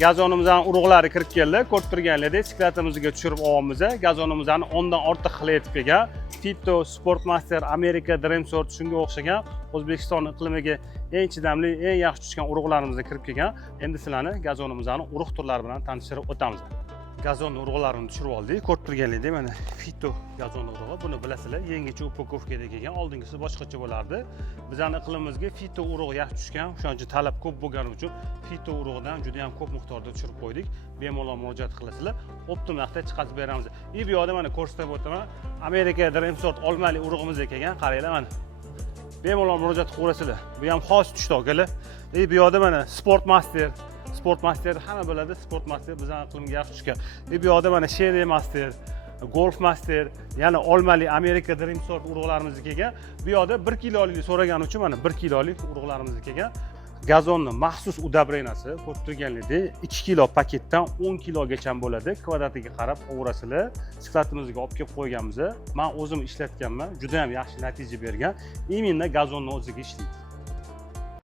gazonimizning urug'lari kirib keldi. Ko'rib turganlaringizdek, siklatimizga tushirib olyapmiz. Gazonimizni ondan ortiq qilib kelgan Fito Sportmaster America Dream Sort shunga o'xshagan O'zbekiston iqlimiga eng chidamli, eng yaxshi tushgan urug'larimizga kirib kelgan. Endi sizlarni gazonimizning urug' turlari bilan tanishtirib o'tamiz. Gazon urug'larini tushirib oldik. Ko'rib turganlaringdek, mana Fito gazon urug'i. Buni bilasizlar, yangicha upakovkada kelgan. Oldingisi boshqacha bo'lardi. Bizning iqlimimizga Fito urug'i yaxshi tushgan, o'shancha talab ko'p bo'lgani uchun Fito urug'idan juda ham ko'p miqdorda tushirib qo'ydik. Bemalol murojaat qilasizlar, optim narxda chiqarib beramiz. Bu yoqda mana ko'rsatib o'taman, Amerika Dream Sort olmali urug'imizga kelgan. Qaranglar mana. Bemalol murojaat qilasizlar. Bu ham xos tushdi akalar. Bu yoqda mana Sportmaster hamma biladi, Sportmaster bizning iqlimga yaxshi tushgan. Bu yoqda mana Sherry Master, Golf Master, yana olmali Amerika Dream Sort urug'larimizga kelgan. Bu yoqda 1 kilolik so'ragani uchun mana 1 kilolik urug'larimizga kelgan. Gazonni maxsus udobrenasi ko'rib turganlaringdek 2 kilo paketdan 10 kilogacha bo'ladi. Kvadratiga qarab o'rasizlar. Siklatimizga olib kelib qo'yganmiz. Men o'zim ishlatganman, juda ham yaxshi natija bergan. Именно gazonni o'ziga ishlaydi.